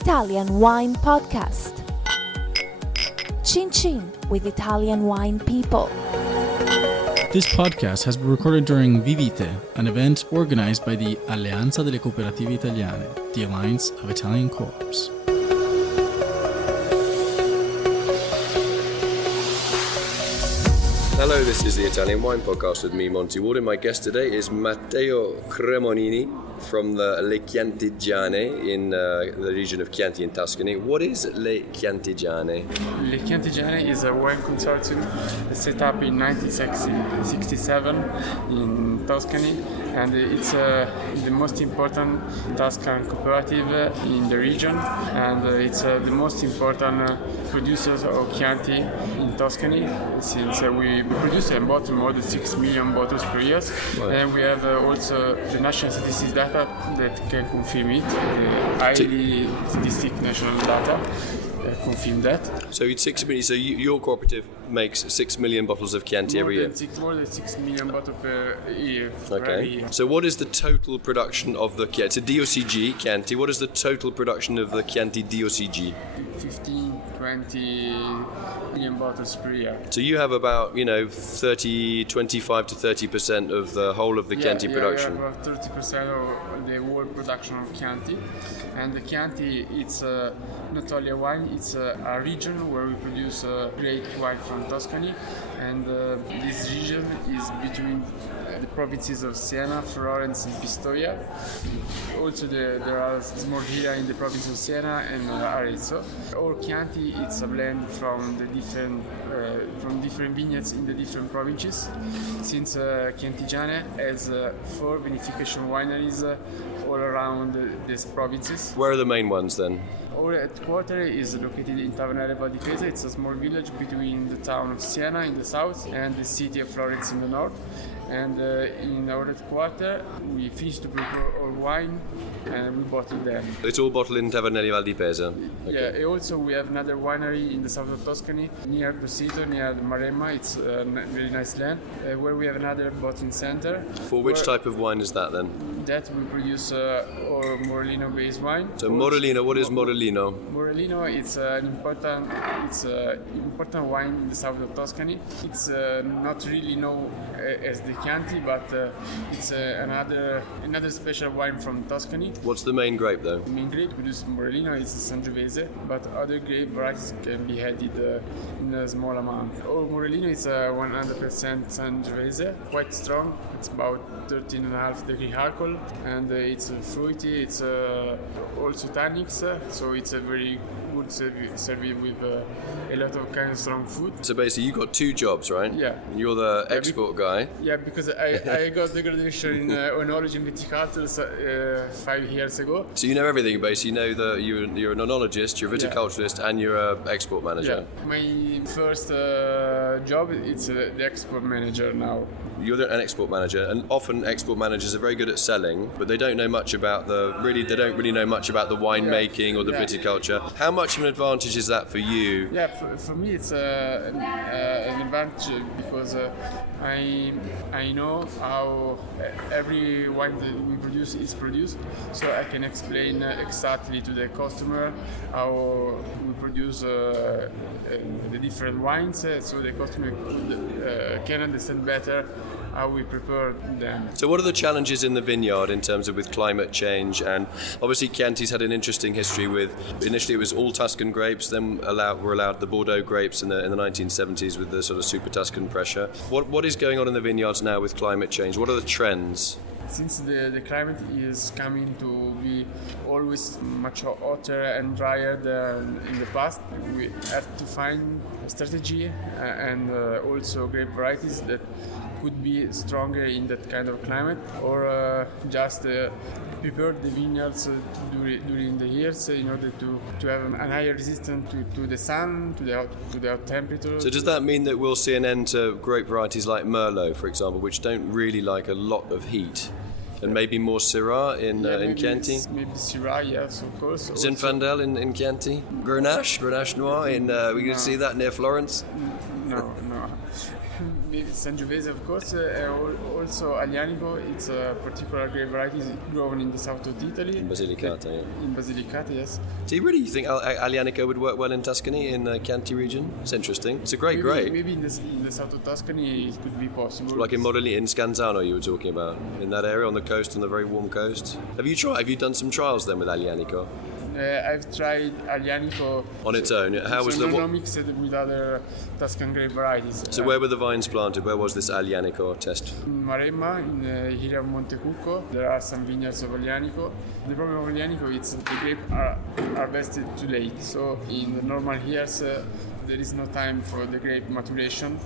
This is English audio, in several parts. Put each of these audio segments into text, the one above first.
Italian Wine Podcast. Chin Chin with Italian wine people. This podcast has been recorded during Vi.Vite, an event organized by the Alleanza delle Cooperative Italiane, the Alliance of Italian Coops. Hello, this is the Italian Wine Podcast with me, Monty Waldin. My guest today is Matteo Cremonini from the Le Chiantigiane in the region of Chianti in Tuscany. What is Le Chiantigiane? Le Chiantigiane is a wine consortium set up in 1967 in Tuscany, and it's the most important Tuscan cooperative in the region, and it's the most important producers of Chianti in Tuscany, since we produce and bottle more than 6 million bottles per year. Wow. And we have also the national statistics data that can confirm it, the highly statistic national data confirm that. So it's 6 million. So your cooperative makes 6 million bottles of Chianti every year. More than 6 million bottles per year. Okay. So what is the total production of the Chianti? It's a DOCG Chianti. What is the total production of the Chianti DOCG? 15, 20 million bottles per year. So you have about 25 to 30% of the whole of the Chianti production. Yeah, about 30% of the whole production of Chianti. And the Chianti, it's not only a wine, it's a region where we produce great wine from Tuscany, and this region is between the provinces of Siena, Florence and Pistoia. Also there are small villas in the province of Siena and Arezzo. Our Chianti, it's a blend from the different vineyards in the different provinces, since Chiantigiane has 4 vinification wineries all around these provinces. Where are the main ones then? Our headquarters is located in Tavernelle Val di Pesa. It's a small village between the town of Siena in the south and the city of Florence in the north. And in our headquarters, we finish to prepare our wine and we bottle them. It's all bottled in Tavernelle Val di Pesa? Okay. Yeah, and also we have another winery in the south of Tuscany, near Grosseto, near the Maremma. It's a really nice land, where we have another bottling center. For which type of wine is that then? That we produce our Morellino-based wine. So Morellino, what is Morellino? Morellino, it's an important wine in the south of Tuscany. It's not really known as the Chianti, but it's another special wine from Tuscany. What's the main grape though? The main grape produced in Morellino is Sangiovese, but other grape varieties can be added in a small amount. Our Morellino is 100% Sangiovese, quite strong. It's about 13.5 degree alcohol, and it's fruity. It's also tannics, so it's a very good served with a lot of kind of strong food. So basically, you got 2 jobs, right? Yeah. You're the export guy. Yeah, because I got the graduation in oenology and viticulture 5 years ago. So you know everything, basically. You know that you're an oenologist, you're a viticulturist, and you're an export manager. Yeah. My first job, it's the export manager now. You're an export manager, and often export managers are very good at selling, but they don't know much about the winemaking or the viticulture. How much of an advantage is that for you? Yeah, for me it's an advantage because I know how every wine that we produce is produced, so I can explain exactly to the customer how we produce the different wines, so the customer can understand better how we prepare them. So what are the challenges in the vineyard in terms of with climate change? And obviously Chianti's had an interesting history with, initially it was all Tuscan grapes, then were allowed the Bordeaux grapes in the 1970s with the sort of super Tuscan pressure. What is going on in the vineyards now with climate change? What are the trends? Since the climate is coming to be always much hotter and drier than in the past, we have to find a strategy and also grape varieties that could be stronger in that kind of climate, or just prepare the vineyards during the years in order to have a higher resistance to the sun, to the hot temperature. So does that mean that we'll see an end to grape varieties like Merlot, for example, which don't really like a lot of heat? And maybe more Syrah in Chianti? Maybe Syrah, yes, of course. Zinfandel in Chianti? Grenache Noir we're going to see that near Florence? No. maybe Sangiovese, of course, also Aglianico. It's a particular grape variety grown in the south of Italy. In Basilicata, yeah. In Basilicata, yes. Do you really think Aglianico would work well in Tuscany, in the Chianti region? It's interesting. It's a great grape. Maybe in the south of Tuscany it could be possible. Like in Morellinos, in Scanzano you were talking about, in that area on the coast, on the very warm coast. Have you done some trials then with Aglianico? I've tried Aglianico on its own. How was the not mixed with other Tuscan grape varieties. So where were the vines planted? Where was this Aglianico test? In Maremma, in the area of Montecucco, there are some vineyards of Aglianico. The problem of Aglianico is the grapes are harvested too late. So in the normal years, there is no time for the grape maturation.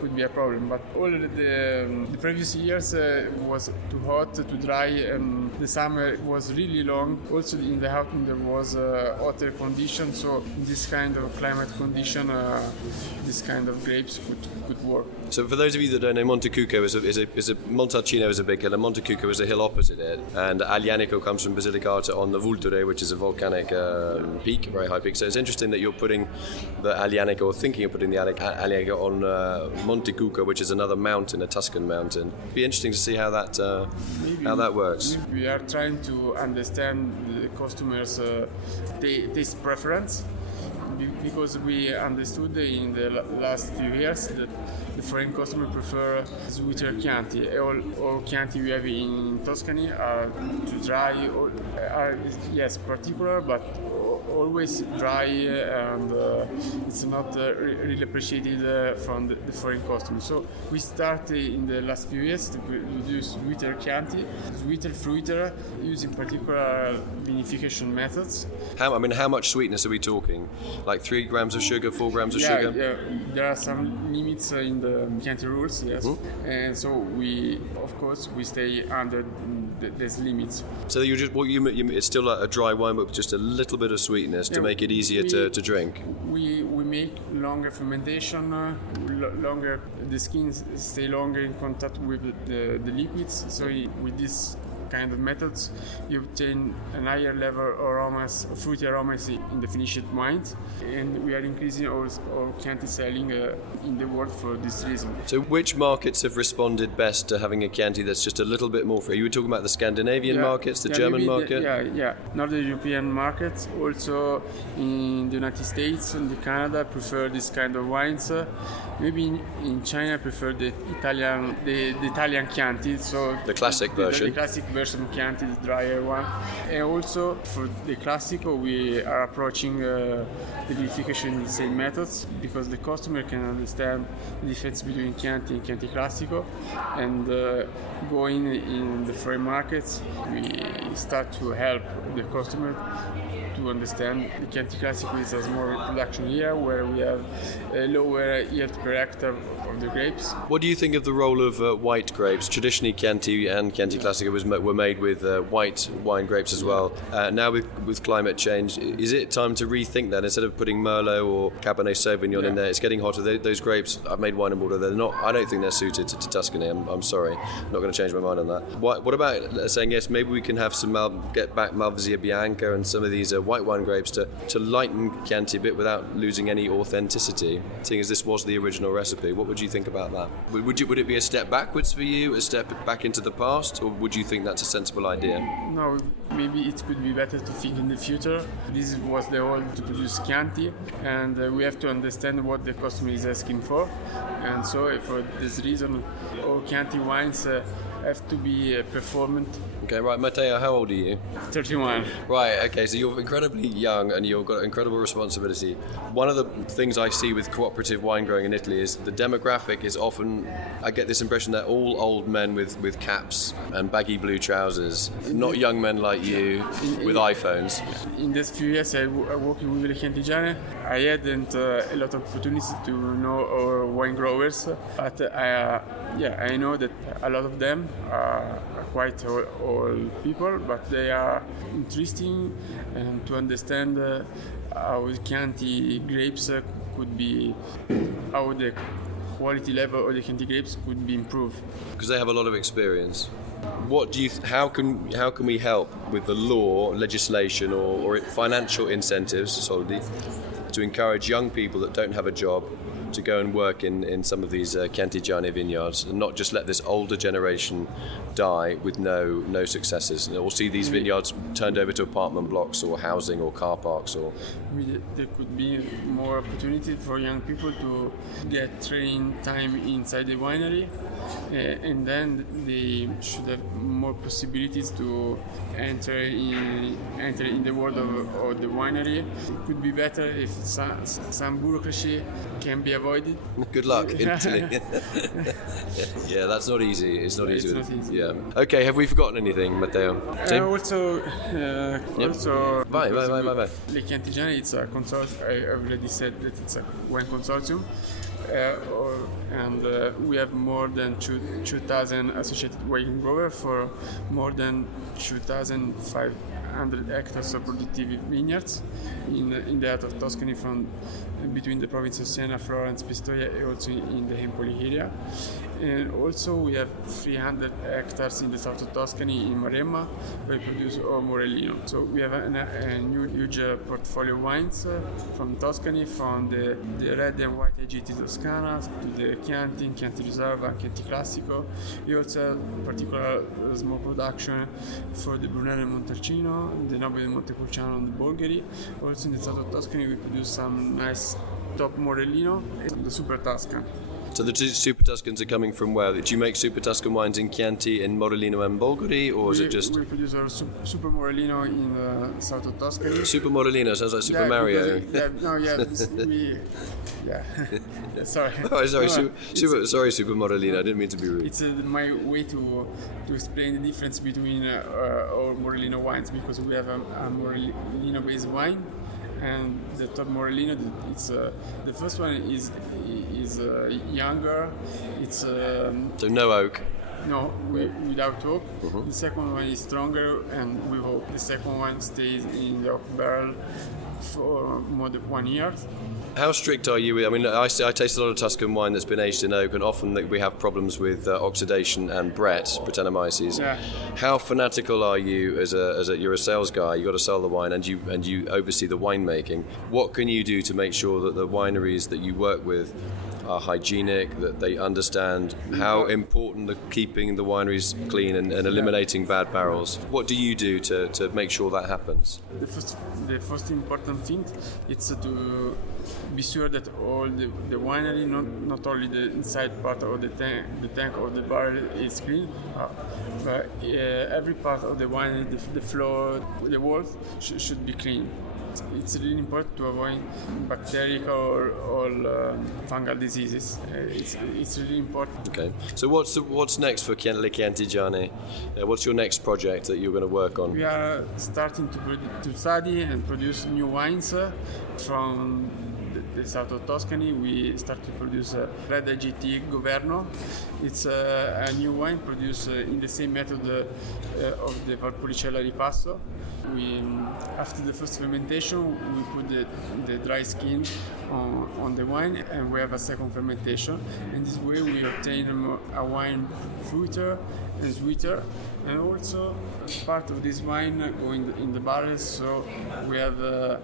Could be a problem. But all the previous years was too hot, too dry, and the summer was really long. Also in the autumn there was hotter conditions. So in this kind of climate condition, this kind of grapes could work. So for those of you that don't know, Montecucco is a Montalcino is a big hill, and Montecucco is a hill opposite it. And Aglianico comes from Basilicata on the Vulture, which is a volcanic peak, very high peak. So it's interesting that you're putting the Aglianico, or thinking of putting the Aglianico on Montecucco, which is another mountain, a Tuscan mountain. It'd be interesting to see how that works. We are trying to understand the customers' taste preference, because we understood in the last few years that the foreign customer prefer sweeter Chianti. All Chianti we have in Tuscany are too dry, are yes particular, but always dry, and it's not really appreciated from the foreign customer. So we started in the last few years to produce sweeter Chianti, sweeter, fruiter, using particular vinification methods. How much sweetness are we talking? Like 3 grams of sugar, 4 grams of sugar? Yeah, there are some limits in the Chianti rules, yes. Mm-hmm. And so we stay under these limits. So you just it's still like a dry wine, but with just a little bit of sweetness to make it easier to drink. We make longer fermentation, longer the skins stay longer in contact with the liquids. So with this kind of methods, you obtain a higher level aromas, fruity aromas in the finished wines, and we are increasing our Chianti selling in the world for this reason. So which markets have responded best to having a Chianti that's just a little bit more free? You were talking about the Scandinavian markets, the German market? Northern European markets, also in the United States and Canada prefer this kind of wines. Maybe in China prefer the Italian Chianti, so the classic version. The classic version of Chianti, the drier one. And also for the Classico, we are approaching the vinification in the same methods, because the customer can understand the difference between Chianti and Chianti Classico. And going in the foreign markets, we start to help the customer to understand the Chianti Classico is a small production area where we have a lower yield per hectare of the grapes. What do you think of the role of white grapes? Traditionally, Chianti and Chianti Classico were made with white wine grapes as well. Now with climate change, is it time to rethink that? Instead of putting Merlot or Cabernet Sauvignon in there, it's getting hotter. Those grapes, I've made wine in Bordeaux, I don't think they're suited to Tuscany. I'm sorry, I'm not going to change my mind on that. What about saying, yes, maybe we can have some get back Malvasia Bianca and some of these white wine grapes to lighten Chianti a bit without losing any authenticity, seeing as this was the original recipe? What would you think about that? Would it be a step backwards for you, a step back into the past, or would you think that's a sensible idea? No, maybe it could be better to think in the future. This was the goal to produce Chianti, and we have to understand what the customer is asking for. And so for this reason, all Chianti wines have to be performant. Okay, right. Matteo, how old are you? 31. Right, okay, so you're incredibly young and you've got incredible responsibility. One of the things I see with cooperative wine growing in Italy is the demographic is often, I get this impression that all old men with caps and baggy blue trousers, not young men like you with iPhones. In these few years I worked with Chiantigiane. I hadn't a lot of opportunities to know our wine growers, but I know that a lot of them are quite old people, but they are interesting and to understand how the Chianti grapes could be, how the quality level of the Chianti grapes could be improved. Because they have a lot of experience. What do you? How can we help with the law, legislation, or financial incentives, soldi, to encourage young people that don't have a job to go and work in some of these Chiantigiane vineyards and not just let this older generation die with no successes, or see these vineyards turned over to apartment blocks or housing or car parks? Or There could be more opportunity for young people to get training time inside the winery, and then they should have more possibilities to enter in the world of the winery. It could be better if some bureaucracy can be avoided. Good luck in Italy. Yeah, that's not easy. It's not easy. Not easy. Yeah. Okay, have we forgotten anything, Matteo? Tim? Also, Vai. Le Chiantigiane, it's a consortium. I already said that it's a wine consortium, and we have more than 2,000 associated wine growers for more than 2,500 hectares of productive vineyards in the heart of Tuscany, from between the province of Siena, Florence, Pistoia, and also in the Empoli area. And also we have 300 hectares in the south of Tuscany in Maremma, where we produce Morellino. So we have a huge portfolio of wines from Tuscany, from the red and white aged Toscana to the Chianti, Chianti Riserva, Chianti Classico. We also have particular small production for the Brunello and Montalcino, the Nobile and Montepulciano and the Bolgheri. Also in the south of Tuscany we produce some nice top Morellino, the Super Tuscan. So the two Super Tuscans are coming from where? Do you make Super Tuscan wines in Chianti, in Morellino and Bolgheri, or is it just... We produce our Super Morellino in the south of Tuscany. Super Morellino sounds like Super Mario. Sorry. Oh, sorry, Super Morellino. I didn't mean to be rude. It's my way to explain the difference between our Morellino wines, because we have a Morellino-based wine, and the top Morellino, it's the first one is younger. It's so no oak. No, without oak. The second one is stronger and with oak. The second one stays in the oak barrel for more than 1 year. How strict are you? I mean, I taste a lot of Tuscan wine that's been aged in oak, and often we have problems with oxidation and Brett, Brettanomyces. Yeah. How fanatical are you as you're a sales guy? You got to sell the wine, and you oversee the winemaking. What can you do to make sure that the wineries that you work with are hygienic, that they understand how important keeping the wineries clean and eliminating bad barrels? What do you do to make sure that happens? The first important thing is to be sure that all the winery, not only the inside part of the tank of the barrel is clean, but every part of the winery, the floor, the walls should be clean. It's really important to avoid bacterial or fungal diseases. It's really important. Okay. So what's next for Le Chiantigiane? What's your next project that you're going to work on? We are starting to study and produce new wines from the south of Tuscany. We start to produce red IGT Governo. It's a new wine produced in the same method of the Valpolicella Ripasso. After the first fermentation, we put the dry skin on the wine, and we have a second fermentation. And this way we obtain a wine fruitier and sweeter, and also part of this wine going in the barrels, so we have a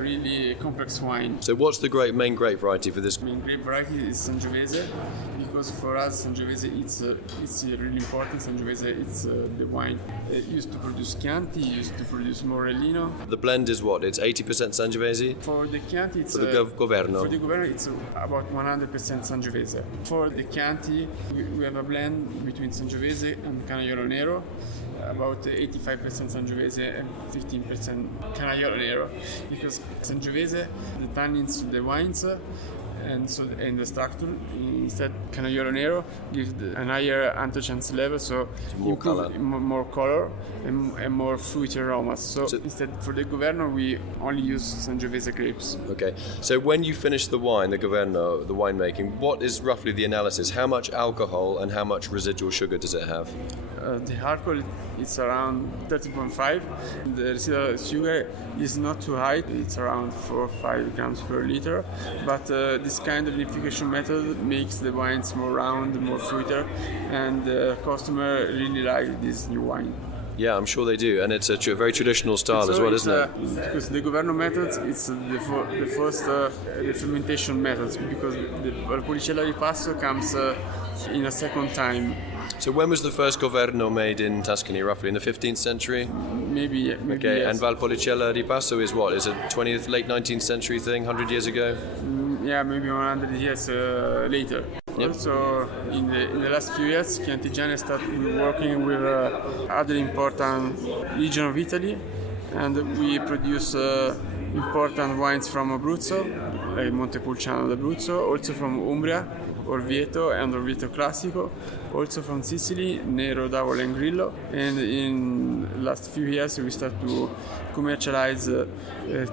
really complex wine. So what's the main grape variety for this? The main grape variety is Sangiovese, because for us Sangiovese it's really important. Sangiovese it's the wine used to produce Chianti, used to produce Morellino. The blend is what? It's 80% Sangiovese? For the Chianti it's... For the Governo? For the Governo it's about 100% Sangiovese. For the Chianti we have a blend between Sangiovese and Canaiolo Nero, about 85% Sangiovese and 15% Canaiolo Nero, because Sangiovese, the tannins of the wines and the structure, instead Canaiolo Nero gives a higher anthocyans level, so more color and more fruity aromas. So instead for the Governo we only use Sangiovese grapes. Okay, so when you finish the wine, the Governo, the winemaking, what is roughly the analysis? How much alcohol and how much residual sugar does it have? The alcohol is around 30.5. The residual sugar is not too high. It's around 4 or 5 grams per liter. But this kind of vinification method makes the wines more round, more fruitier, and the customer really like this new wine. Yeah, I'm sure they do, and it's a very traditional style as well, isn't it? Because the Governo methods, it's the first fermentation methods, because the Valpolicella Ripasso comes in a second time. So when was the first Governo made in Tuscany, roughly? In the 15th century? Maybe Okay, yes. and Valpolicella Ripasso is what? Is it 20th, late 19th century thing, 100 years ago? Yeah, maybe 100 years later. Yep. Also, in the last few years, Chiantigiane started working with other important region of Italy, and we produce important wines from Abruzzo, like Montepulciano d'Abruzzo, also from Umbria, Orvieto and Orvieto Classico, also from Sicily, Nero, Davole and Grillo, and in the last few years we start to commercialize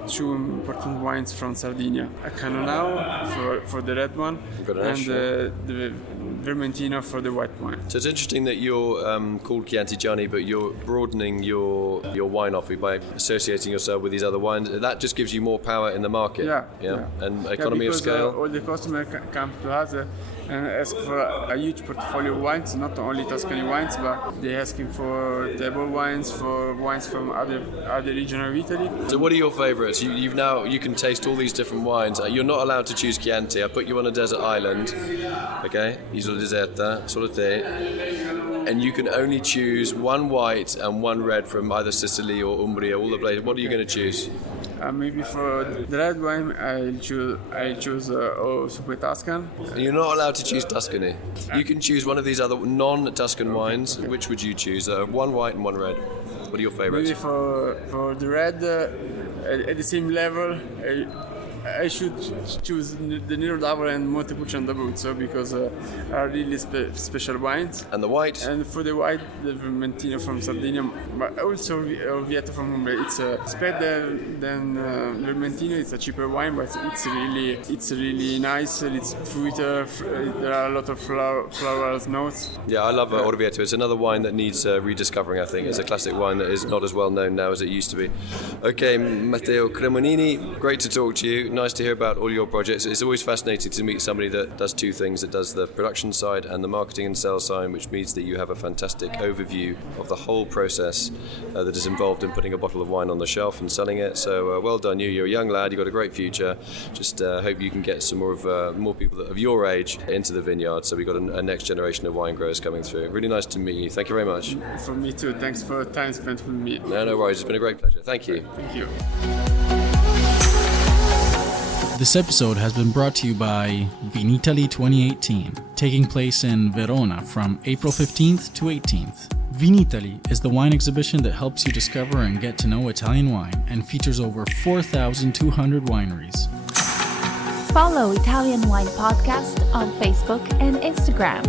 two important wines from Sardinia, a Cannonau for the red one, and the Vermentino for the white wine. So it's interesting that you're called Chiantigiane, but you're broadening your wine offer by associating yourself with these other wines. That just gives you more power in the market. Yeah. And economy of scale. All the customers come to us and ask for a huge portfolio of wines, not only Tuscany wines, but they're asking for table wines, for wines from other regions of Italy. So what are your favourites? You can taste all these different wines. You're not allowed to choose Chianti. I put you on a desert island, okay? Isola deserta, solo te. And you can only choose one white and one red from either Sicily or Umbria, all the places. What are you going to choose? Maybe for the red wine, I choose Super Tuscan. You're not allowed to choose Tuscany. You can choose one of these other non-Tuscan wines. Which would you choose? One white and one red. What are your favourites? Maybe for the red, at the same level, I should choose the Nero Davole and Montepulciano d'Abruzzo, because are really special wines. And the white? And for the white, the Vermentino from Sardinia, but also Orvieto from Umbria. It's better than Vermentino. It's a cheaper wine, but it's really nice. It's fruity. There are a lot of floral notes. Yeah, I love Orvieto. It's another wine that needs rediscovering, I think. It's a classic wine that is not as well known now as it used to be. Okay, Matteo Cremonini, great to talk to you. Nice to hear about all your projects. It's always fascinating to meet somebody that does two things, that does the production side and the marketing and sales side, which means that you have a fantastic overview of the whole process that is involved in putting a bottle of wine on the shelf and selling it. So well done you. You're a young lad. You've got a great future. Just hope you can get some more people of your age into the vineyard. So we've got a next generation of wine growers coming through. Really nice to meet you. Thank you very much. For me too. Thanks for the time spent with me. No worries. It's been a great pleasure. Thank you. Thank you. This episode has been brought to you by Vinitaly 2018, taking place in Verona from April 15th to 18th. Vinitaly is the wine exhibition that helps you discover and get to know Italian wine and features over 4,200 wineries. Follow Italian Wine Podcast on Facebook and Instagram.